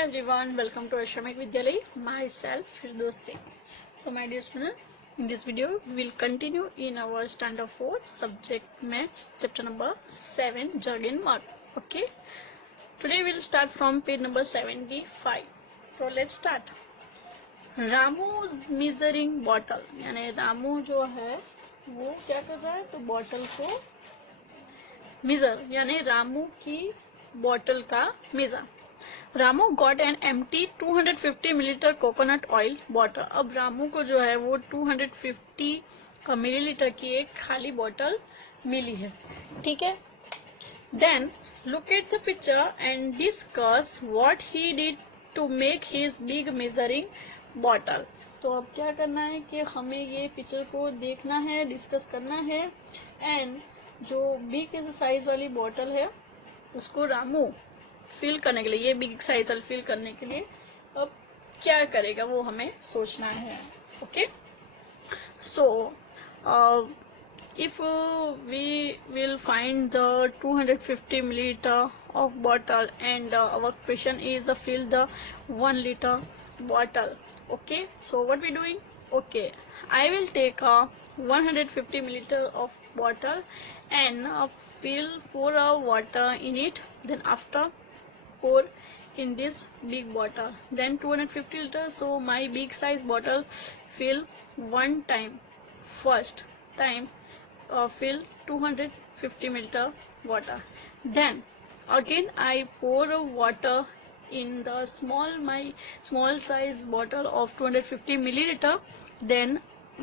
everyone, welcome to Ashramik Vidyalaya. Myself Firdaus Singh. So my dear student, in this video we will continue in our standard 4 subject maths chapter number 7 jug and mug. Okay, today we will start from page number 75. So let's start. रामू's measuring bottle, यानी रामू जो है वो क्या कर रहा है, तो bottle को मेजर, यानी रामू की बॉटल का measure. Ramu got an empty 250 millilitre coconut oil bottle. अब रामू को जो है वो 250 मिलीलीटर की एक खाली बॉटल मिली है. ठीक है. Then look at the picture and discuss what he did to make his big measuring bottle. तो अब क्या करना है कि हमें ये पिक्चर को देखना है, डिस्कस करना है, एंड जो बिग साइज वाली बॉटल है उसको रामू फिल करने के लिए, ये बिग साइज फिल करने के लिए अब क्या करेगा वो हमें सोचना है. Okay, so if we will find the 250 milliliter of bottle and our question is fill the 1 liter bottle. Okay, so what we doing? Okay, I will take a 150 milliliter of bottle and pour water in it. Then after pour in this big bottle, then 250 liters. So my big size bottle fill one time. First time fill 250 milliliter water. Then again I pour water in the my small size bottle of 250 milliliter. Then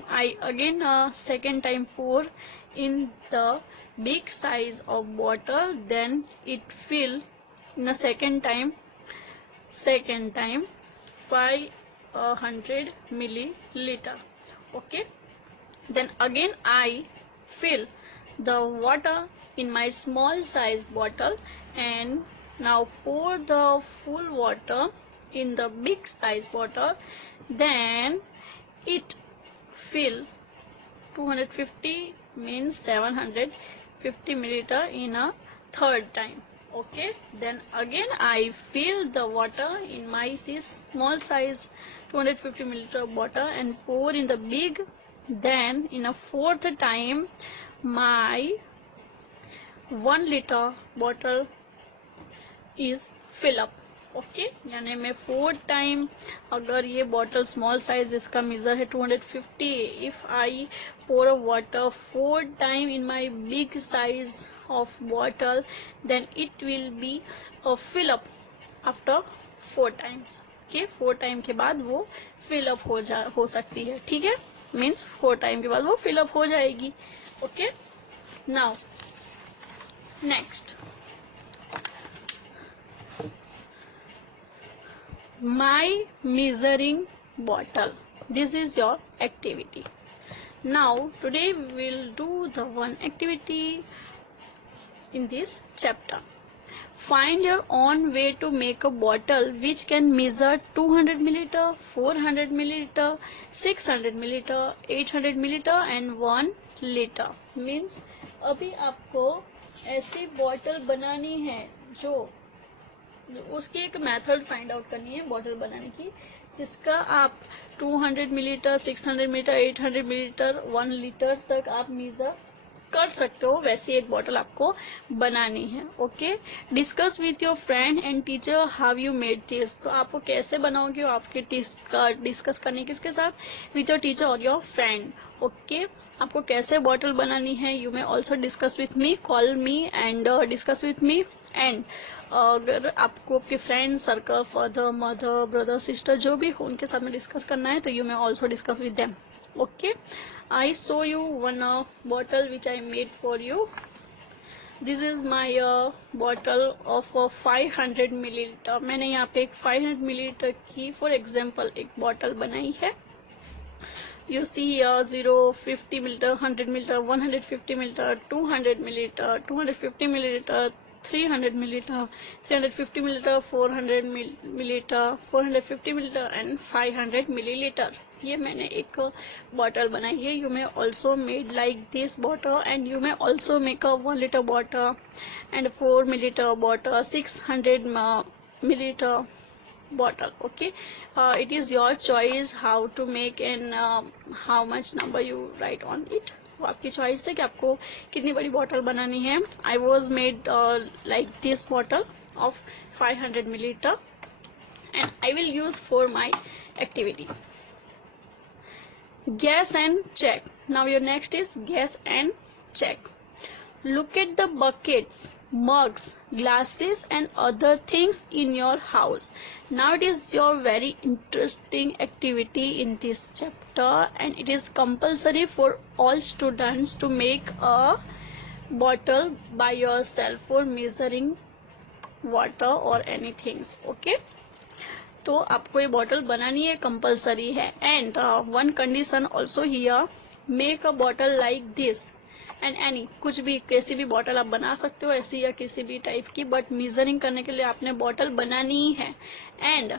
I again second time pour in the big size of bottle. Then it fill in a second time 500 milliliter. Okay, then again I fill the water in my small size bottle and now pour the full water in the big size bottle. Then it fill 250 means 750 milliliter in a third time. Okay, then again I fill the water in my this small size 250 milliliter bottle and pour in the big. Then in a fourth time my 1 liter bottle is fill up. Okay, यानी मैं 4 time अगर ये bottle small size इसका measure है 250, if I pour water 4 time in my big size of bottle then it will be fill up after 4 times. Okay, 4 time के बाद वो fill up हो सकती है. ठीक है, मीन्स 4 टाइम के बाद वो फिल अप हो जाएगी. Okay, now next my measuring bottle. This is your activity. Now today we will do the one activity in this chapter. Find your own way to make a bottle which can measure 200 milliliter, 400 milliliter, 600 milliliter, 800 milliliter and 1 liter. Means अभी आपको ऐसी bottle बनानी है जो उसकी एक method find out करनी है बॉटल बनाने की, जिसका आप 200 मिलीलीटर, 600 मिलीलीटर, 800 मिलीलीटर, 1 लीटर तक आप मेजर कर सकते हो. वैसी एक बॉटल आपको बनानी है. Okay, discuss with your friend and teacher how you made this. तो आप वो कैसे बनाओगे, आपके डिस्कस करनी किसके साथ, विथ योर टीचर और योर फ्रेंड. ओके, आपको कैसे बॉटल बनानी है, you may also discuss with me, call me and discuss with me. And अगर आपको आपके friend circle, father, mother, brother, sister जो भी हो उनके साथ में डिस्कस करना है तो you may also discuss with them. Okay, I show you one bottle which I made for you. This is my bottle of 500 milliliter. मैंने यहाँ पे एक 500 milliliter की फॉर एग्जाम्पल एक बॉटल बनाई है. You see 0, 50 milliliter, 100 milliliter, 150 milliliter, 200 milliliter, 250 milliliter, 300 milliliter, 350 milliliter, 400 milliliter, 450 milliliter and 500 milliliter. ये मैंने एक बॉटल बनाई है. You may also made like this bottle and you may also make a 1 liter bottle and 4 milliliter bottle, 600 milliliter bottle. Okay, it is your choice how to make and how much number you write on it. वो आपकी choice है कि आपको कितनी बड़ी bottle बनानी है. I was made like this bottle of 500 milliliter and I will use for my activity. Guess and check. Now your next is guess and check. Look at the buckets, mugs, glasses and other things in your house. Now it is your very interesting activity in this chapter and it is compulsory for all students to make a bottle by yourself for measuring water or anything. Okay, तो आपको ये bottle बनानी है, compulsory है. And one condition also here, make a bottle like this and any, कुछ भी कैसी भी बॉटल आप बना सकते हो ऐसी या किसी भी टाइप की, बट मेजरिंग करने के लिए आपने बॉटल बनानी ही है. And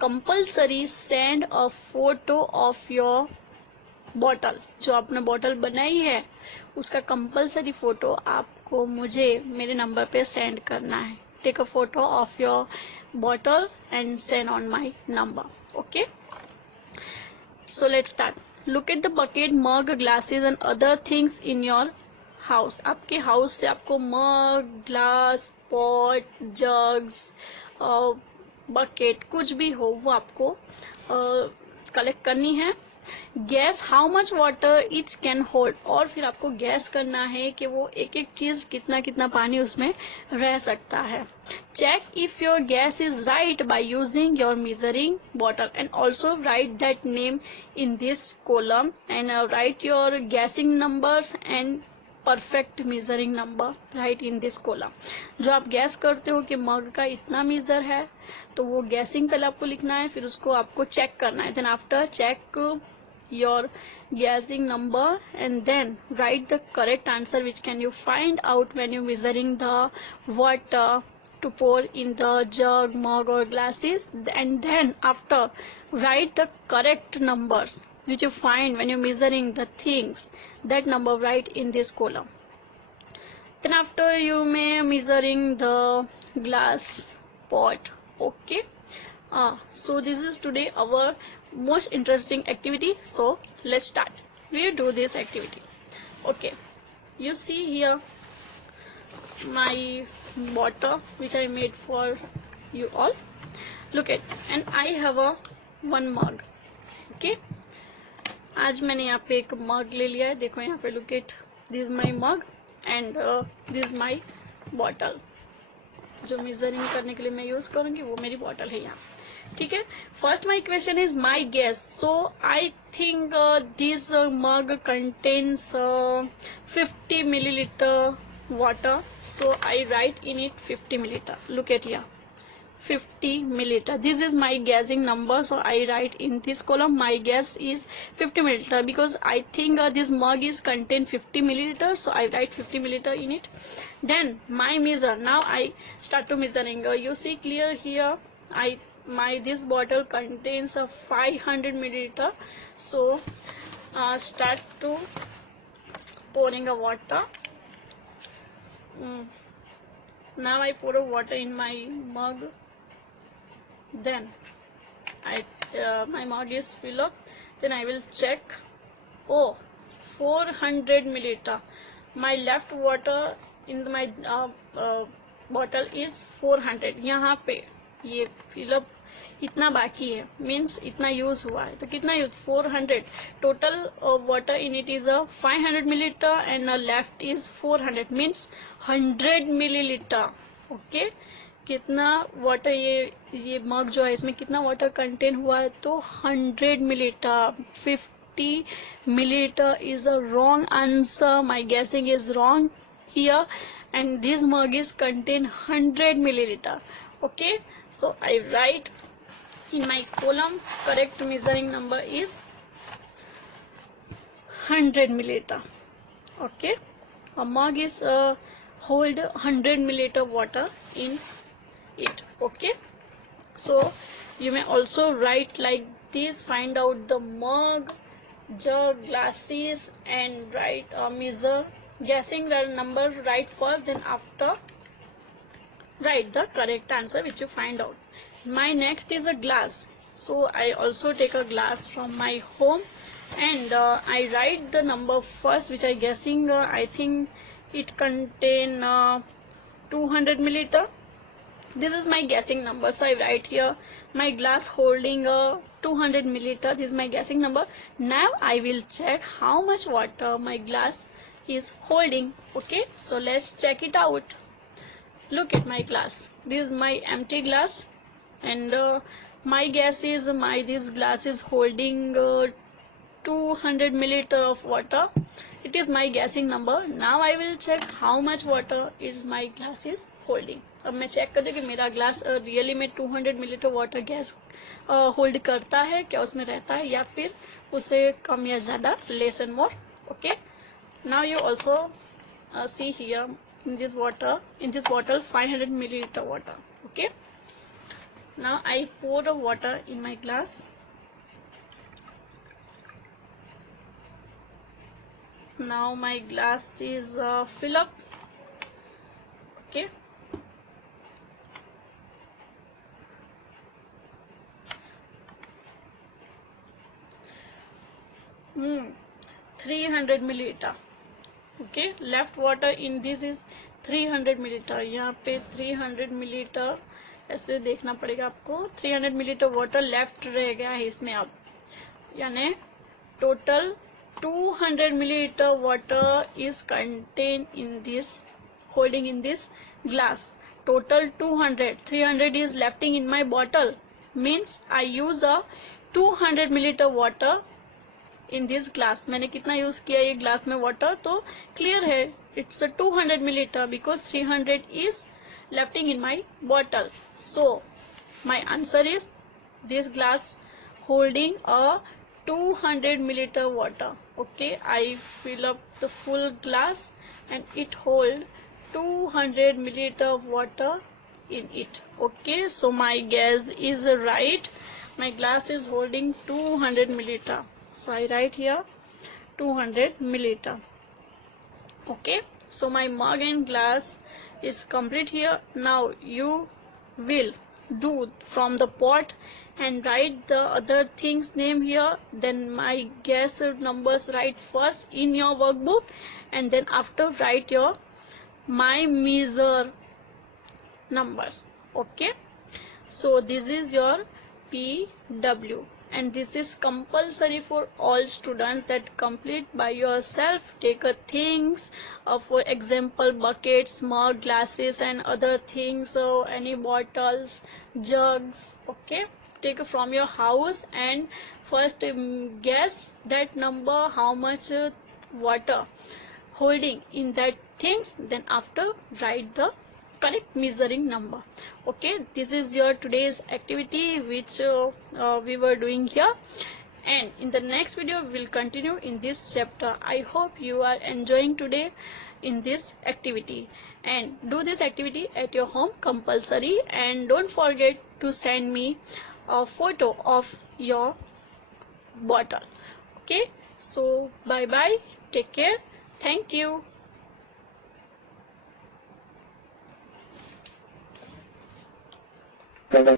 compulsory send a photo of your bottle, जो आपने बॉटल बनाई है उसका कंपलसरी फोटो आपको मुझे मेरे नंबर पे सेंड करना है. Take a photo of your bottle and send on my number. Okay, so let's start. Look at the bucket, mug, glasses and other things in your house. आपके house से आपको मग, glass, pot, jugs, bucket कुछ भी हो वो आपको collect करनी है. Gas how much water etch can hold, और फिर आपको गैस करना है कि वो एक एक चीज कितना कितना पानी उसमें रह सकता है. Check if your guess is right by using your measuring bottle and also write that name in this column and write your guessing numbers and perfect measuring number write in this column. जो आप gas करते हो कि मग का इतना major है तो वो गैसिंग पहले आपको लिखना है, फिर उसको आपको चेक करना है. Then after check your guessing number and then write the correct answer which can you find out when you measuring the water to pour in the jug, mug or glasses, and then after write the correct numbers which you find when you measuring the things, that number write in this column. Then after you may measuring the glass pot. Okay, so this is today our most interesting activity, so let's start. We do this activity. Okay, you see here my bottle which I made for you all. Look at, and I have a one mug. Okay, आज मैंने यहाँ पे एक मग ले लिया है. देखो यहाँ पे look at, this is my mug and this is my bottle. जो मेजरिंग करने के लिए मैं यूज करूंगी वो मेरी बॉटल है यहाँ. ठीक है, first my question is my guess. So I think this mug contains 50 milliliter water, so I write in it 50 milliliter. Look at here, 50 milliliter. This is my guessing number, so I write in this column my guess is 50 milliliter because I think this mug is contain 50 milliliter, so I write 50 milliliter in it. Then my measure, now I start to measuring. You see clear here, this bottle contains a 500 milliliter, so start to pouring a water. Now I pour a water in my mug. Then my mug is filled up. Then I will check. Oh, 400 milliliter. My left water in my bottle is 400. यहाँ पे ये fill up इतना बाकी है, means इतना use हुआ है. तो कितना use? 400. Total water in it is 500 milliliter and left is 400, means 100 milliliter. Okay, कितना वाटर ये मग जो है इसमें कितना वाटर कंटेन हुआ है? तो 100 milliliter. 50 milliliter is a wrong answer. My guessing is wrong here, and this mug is contain 100 milliliter. Okay, so I write in my column correct measuring number is 100 milliliter. Okay, a mug is hold 100 milliliter water in it. Okay, so you may also write like this, find out the mug, jug, glasses and write measure, guessing the number, write first, then after write the correct answer which you find out. My next is a glass. So I also take a glass from my home, and I write the number first, which I guessing I think it contain 200 milliliter. This is my guessing number, so I write here my glass holding a 200 milliliter. This is my guessing number. Now I will check how much water my glass is holding. Okay, so let's check it out. Look at my glass. This is my empty glass, and my guess is this glass is holding 200 milliliter of water. It is my guessing number. Now I will check how much water is my glass is holding. अब मैं check कर दूँ कि मेरा glass really में 200 millilitre water gas hold करता है, क्या उसमें रहता है, या फिर उसे कम या ज़्यादा, less and more. Okay, now you also see here in this bottle 500 milliliter water. Okay, now I pour the water in my glass. Now my glass is fill up. Okay, 300 milliliter. Okay, left water in this is 300 millilitre. यहाँ पे 300 millilitre ऐसे देखना पड़ेगा आपको. 300 millilitre water left रह गया है इसमें अब, यानी total 200 millilitre water is contain in this holding in this glass. Total 200. 300 is lifting in my bottle, means I use a 200 millilitre water in this glass. मैंने कितना यूज किया ये ग्लास में वाटर, तो क्लियर है it's 200 millilitre because 300 is lifting in my bottle. So my answer is this glass holding a 200 milliliter water. Okay, I fill up the full glass and it hold 200 milliliter water in it. Okay, so my guess is right. My glass is holding 200 milliliter. So I write here 200 milliliter. Okay, so my mug and glass is complete here. Now you will do from the pot and write the other things name here. Then my guess numbers write first in your workbook, and then after write your my measure numbers. Okay, so this is your PW, and this is compulsory for all students, that complete by yourself. Take a things for example buckets, mug, glasses and other things, so any bottles, jugs. Okay, take from your house and first guess that number, how much water holding in that things, then after write the correct measuring number. Okay, this is your today's activity which we were doing here, and in the next video we will continue in this chapter. I hope you are enjoying today in this activity, and do this activity at your home compulsory, and don't forget to send me a photo of your bottle. Okay, so bye bye, take care, thank you.